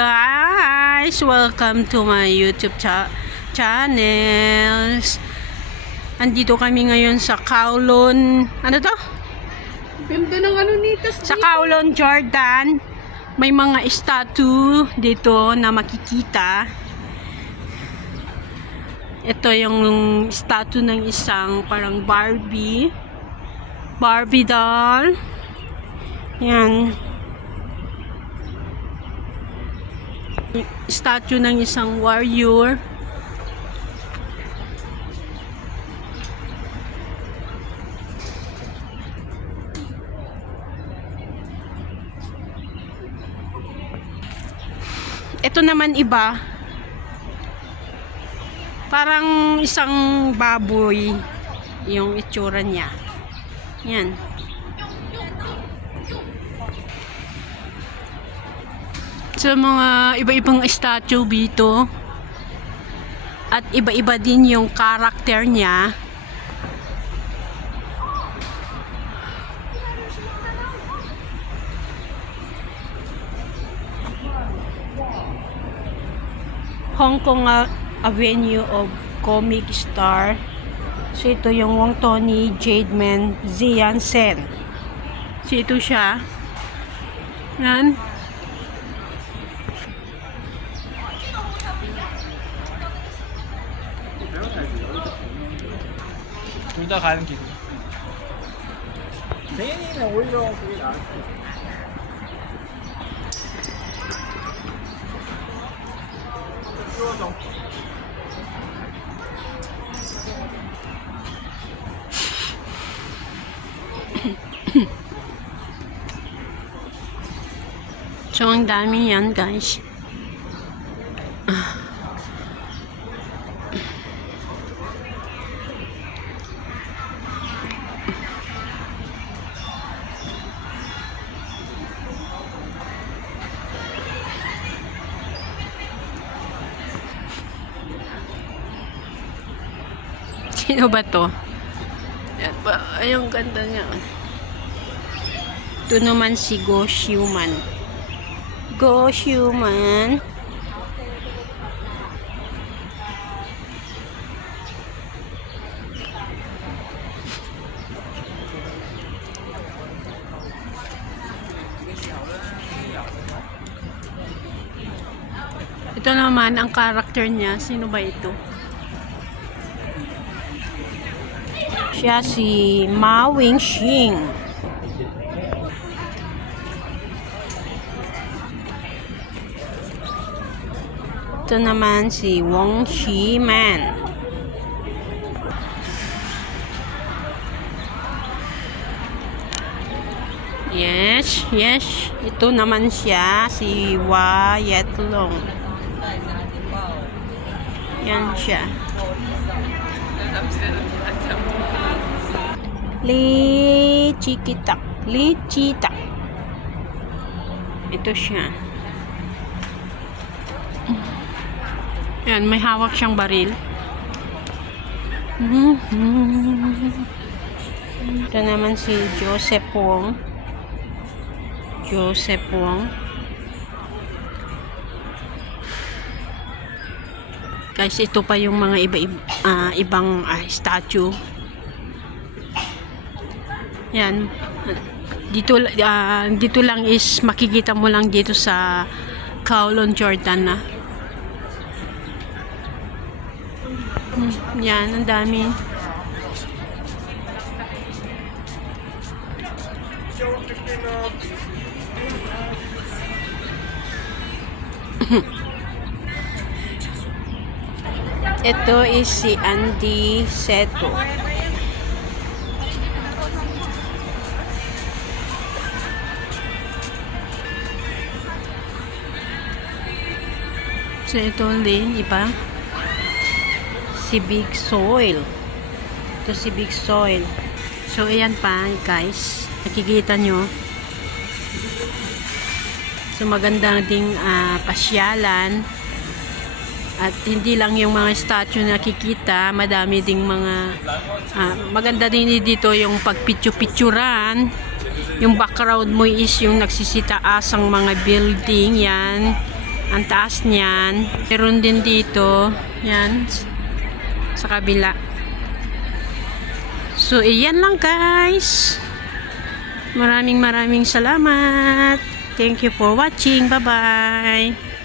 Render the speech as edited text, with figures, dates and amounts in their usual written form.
guys! Welcome to my YouTube channels. Andito kami ngayon sa Kowloon. Ano to? Ganda ng ano nito. Sa Kowloon, Jordan. May mga statue dito na makikita. Ito yung statue ng isang parang Barbie doll. Yan. Statue ng isang warrior. Ito naman iba. Parang isang baboy yung itsura niya. Yan. So, mga iba-ibang statue dito. At iba-iba din yung karakter niya. Hong Kong Avenue of Comic Star. So, ito yung Wong Tony, Jade Man, Zian Sen. So, ito siya. Yan. 둘 다 가는 길. 제인이는 오히려 그게 나았어. 띄워줘. So, ang dami yan, guys. Sino ba to? Ay, ang ganda niya. Ito naman si Go Xiuman. Go Xiuman. Ito naman ang karakter niya. Sino ba ito? Siya si Ma Wingxing. Ito naman si Wong Shiman. Yes. Ito naman siya si Wa Yetlong. Yan siya. Li Chikitak. Ito siya. Yan, may hawak siyang baril. Ito naman si Joseph Wong. Guys, ito pa yung mga ibang statue. Yan. Dito lang is makikita mo lang dito sa Kowloon, Jordan na. Yan, ang dami. Ito is si Andy Seto. So, ito din, iba. Si Big Soil. Ito si Big Soil. So, ayan pa, guys. Nakikita nyo. So, maganda ding pasyalan. At hindi lang yung mga statue na nakikita. Madami ding mga maganda din dito yung pagpicture-picturan. Yung background mo is yung nagsisitaasang mga building. Yan. Ang taas niyan. Meron din dito. Yan. Sa kabila. So, iyan lang guys. Maraming salamat. Thank you for watching. Bye-bye.